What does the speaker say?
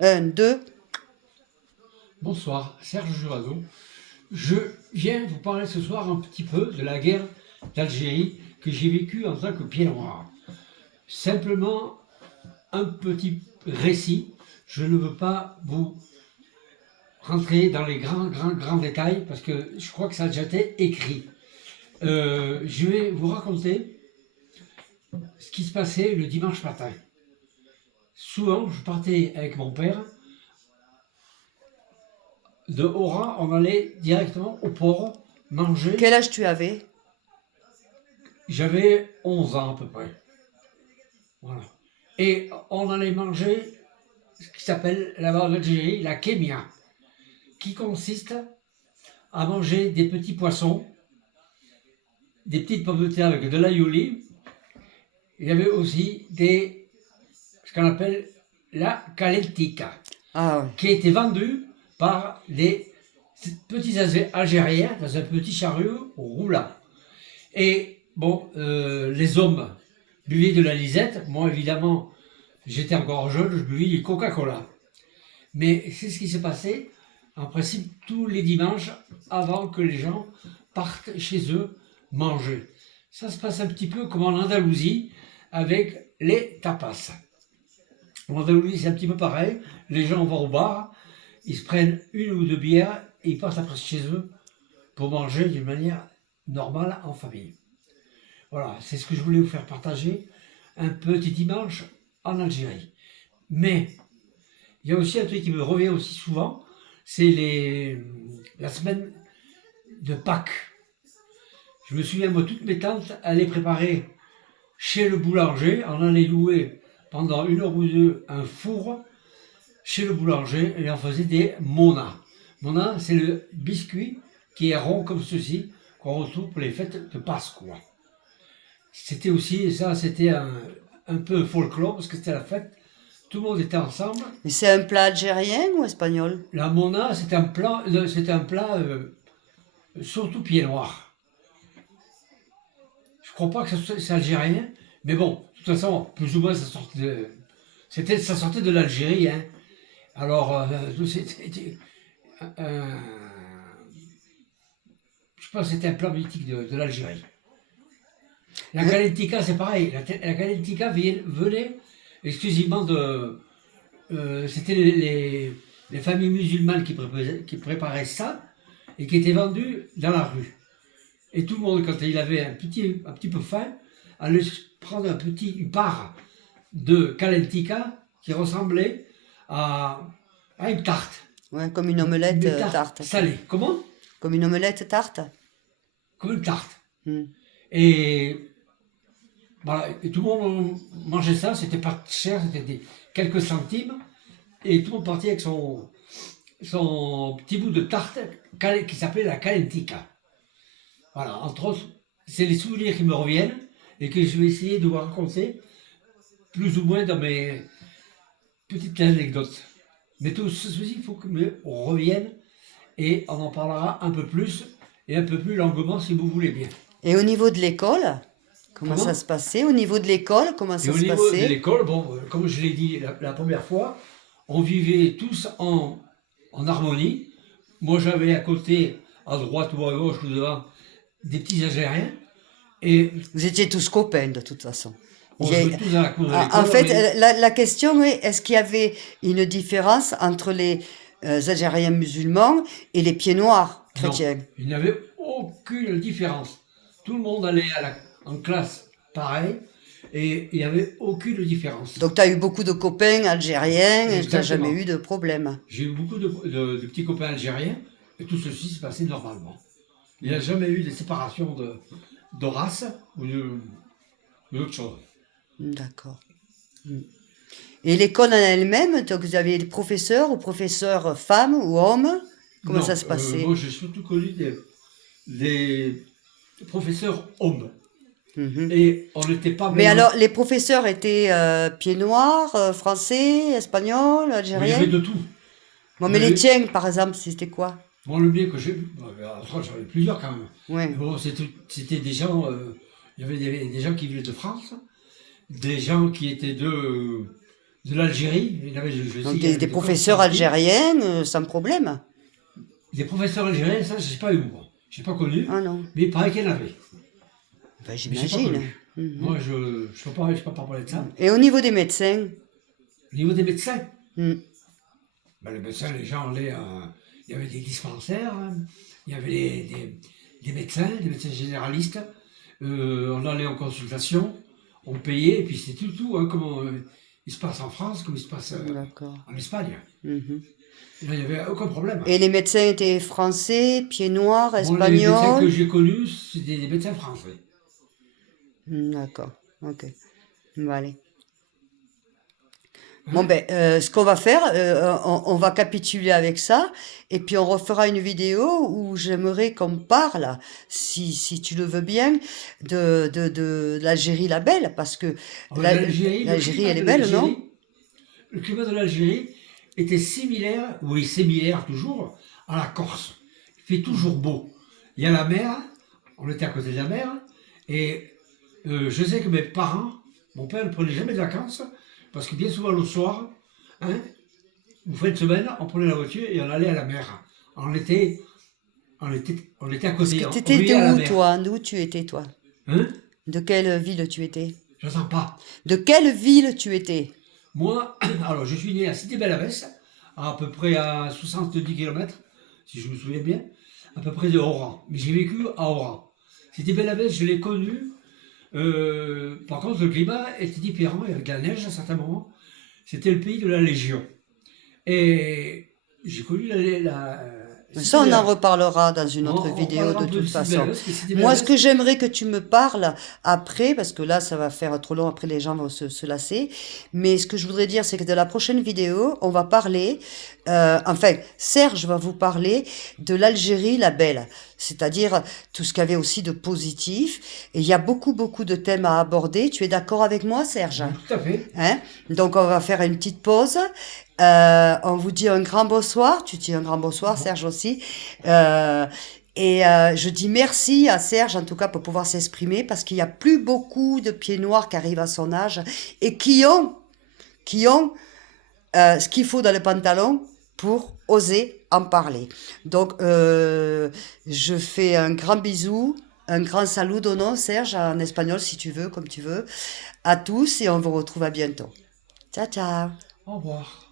Un, deux. Bonsoir, Serge Jurado. Je viens vous parler ce soir un petit peu de la guerre d'Algérie que j'ai vécue en tant que pied noir. Simplement un petit récit. Je ne veux pas vous rentrer dans les grands détails parce que je crois que ça a déjà été écrit. Je vais vous raconter ce qui se passait le dimanche matin. Souvent, je partais avec mon père. De Oran, on allait directement au port manger. Quel âge tu avais? J'avais 11 ans à peu près. Voilà. Et on allait manger ce qui s'appelle là-bas en Algérie la kémia, qui consiste à manger des petits poissons, des petites pommes de terre avec de l'aïoli. Il y avait aussi ce qu'on appelle la kalentika, Ah oui. qui était vendue par des petits Algériens dans un petit chariot roulant. Et bon, les hommes buvaient de la lisette. Moi, évidemment, j'étais encore jeune, je buvais du Coca-Cola. Mais c'est ce qui s'est passé, en principe, tous les dimanches, avant que les gens partent chez eux manger. Ça se passe un petit peu comme en Andalousie, avec les tapas. En Andalousie, c'est un petit peu pareil. Les gens vont au bar, ils se prennent une ou deux bières, et ils partent après chez eux pour manger d'une manière normale en famille. Voilà, c'est ce que je voulais vous faire partager, un petit dimanche en Algérie. Mais il y a aussi un truc qui me revient aussi souvent, c'est la semaine de Pâques. Je me souviens, moi, toutes mes tantes allaient préparer chez le boulanger, on allait louer pendant une heure ou deux un four chez le boulanger et on faisait des monas. Mona, c'est le biscuit qui est rond comme ceci, qu'on retrouve pour les fêtes de Pâques, quoi. C'était aussi, ça, c'était un peu folklore, parce que c'était la fête, tout le monde était ensemble. Mais c'est un plat algérien ou espagnol? La mona, c'est un plat surtout pied noir. Je crois pas que c'est algérien, mais bon, de toute façon, plus ou moins, ça sortait de l'Algérie, hein. Alors, c'était je pense que c'était un plat mythique de l'Algérie. La kalentika, c'est pareil. La kalentika venait exclusivement de. C'était les familles musulmanes qui préparaient ça et qui étaient vendues dans la rue. Et tout le monde, quand il avait un petit peu faim, allait prendre une part de kalentika qui ressemblait à une tarte. Ouais, comme une omelette Une tarte tarte. salée. Comment? Comme une omelette tarte. Comme une tarte. Hmm. Et voilà, et tout le monde mangeait ça, c'était pas cher, c'était quelques centimes, et tout le monde partait avec son petit bout de tarte qui s'appelait la kalentika. Voilà, entre autres, c'est les souvenirs qui me reviennent et que je vais essayer de vous raconter plus ou moins dans mes petites anecdotes. Mais tout ceci, il faut que me revienne et on en parlera un peu plus et un peu plus longuement si vous voulez bien. Et au niveau de l'école, comment Comment? ça se passait? Au niveau de l'école, comment Et ça au se niveau de passait? l'école, bon, comme je l'ai dit la première fois, on vivait tous en harmonie. Moi, j'avais à côté, à droite ou à gauche ou devant, des petits Algériens. Et Vous étiez tous copains de toute façon. on Il y jouait a- tous à la cour de En l'école. fait, la question est, est-ce qu'il y avait une différence entre les Algériens musulmans et les pieds noirs Non, chrétiens? il n'y avait aucune différence. Tout le monde allait en classe pareil et il n'y avait aucune différence. Donc, tu as eu beaucoup de copains algériens et tu n'as jamais Exactement. eu de problème. J'ai eu beaucoup de petits copains algériens et tout ceci s'est passé normalement. Il n'y a jamais eu de séparation de race ou d'autre chose. D'accord. Mm. Et l'école en elle-même, donc vous avez des professeurs ou professeurs femmes ou hommes? Comment ça Non, se passait? moi j'ai surtout connu des professeurs hommes. Mhm. Et on n'était pas Mais mélangés. alors, les professeurs étaient pieds noirs, français, espagnols, Bon, il y avait algériens? de tout. Bon, Il y mais les avait, tiens, par exemple, c'était quoi? bon, le mieux que j'ai vu, bon, j'en avais plusieurs quand même. Mais Ouais. bon, c'était des gens, il y avait des gens qui venaient de France, des gens qui étaient de l'Algérie. Il y avait, je sais, Donc il y avait des des professeurs Constantine. algériens, sans problème. Des professeurs algériens, ça, je n'ai pas eu, moi. Je n'ai pas connu, Ah non, mais il paraît qu'il y en avait. ben, Mais je n'ai pas j'imagine. connu. Mhm. Moi, je ne peux pas parler de ça. Et au niveau des médecins, Au niveau des médecins, hmm, ben, les médecins, les gens allaient, il y avait des dispensaires, hein. Il y avait des médecins généralistes. On allait en consultation, on payait, et puis c'était tout, hein, comme il se passe en France, comme il se passe d'accord. en Espagne. Mhm. Et là, il n'y avait aucun problème. Et les médecins étaient français, pieds noirs, Bon, les médecins que espagnols. j'ai connus, c'était des médecins français. D'accord, ok. Bon, allez. Bon, Hein? ben, ce qu'on va faire, on va capituler avec ça, et puis on refera une vidéo où j'aimerais qu'on parle, si tu le veux bien, de l'Algérie la belle, parce que Alors, l'Algérie, l'Algérie, elle est belle, non? le climat de l'Algérie était similaire, ou est similaire toujours, à la Corse. Il fait toujours beau. Il y a la mer, on était à côté de la mer, et je sais que mes parents, mon père ne prenait jamais de vacances, parce que bien souvent le soir, hein, ou fin de semaine, on prenait la voiture et on allait à la mer. On était à Parce que côté, on t'étais de vivait à la où, mer. toi? D'où tu étais, toi? Hein? De quelle ville tu étais? Je ne sens pas. De quelle ville tu étais? Moi, alors je suis né à Cité-Belle-Avesse, à peu près à 70 km, si je me souviens bien, à peu près de Oran. Mais j'ai vécu à Oran. Cité-Belle-Avesse, je l'ai connu. Par contre, le climat était différent, avec de la neige à certains moments. C'était le pays de la Légion. Et j'ai connu Ça, on en Cité-Belle-Avesse. reparlera dans une autre On vidéo parlera de un peu de toute façon. Cité-Belle-Avesse, que Moi, ce que Cité-Belle-Avesse, j'aimerais que tu me parles après, parce que là, ça va faire trop long, après les gens vont se lasser, mais ce que je voudrais dire, c'est que dans la prochaine vidéo, on va parler, enfin, Serge va vous parler de l'Algérie la belle, c'est-à-dire tout ce qu'il y avait aussi de positif, et il y a beaucoup, beaucoup de thèmes à aborder. Tu es d'accord avec moi, Serge? tout à fait. Hein? Donc, on va faire une petite pause. On vous dit un grand bonsoir. Tu dis un grand bonsoir, Bon, Serge aussi. Je dis merci à Serge, en tout cas, pour pouvoir s'exprimer, parce qu'il n'y a plus beaucoup de pieds noirs qui arrivent à son âge et qui ont ce qu'il faut dans le pantalon pour oser en parler. Donc, je fais un grand bisou, un grand saludo, non, Serge, en espagnol, si tu veux, comme tu veux, à tous, et on vous retrouve à bientôt. Ciao, ciao. au revoir.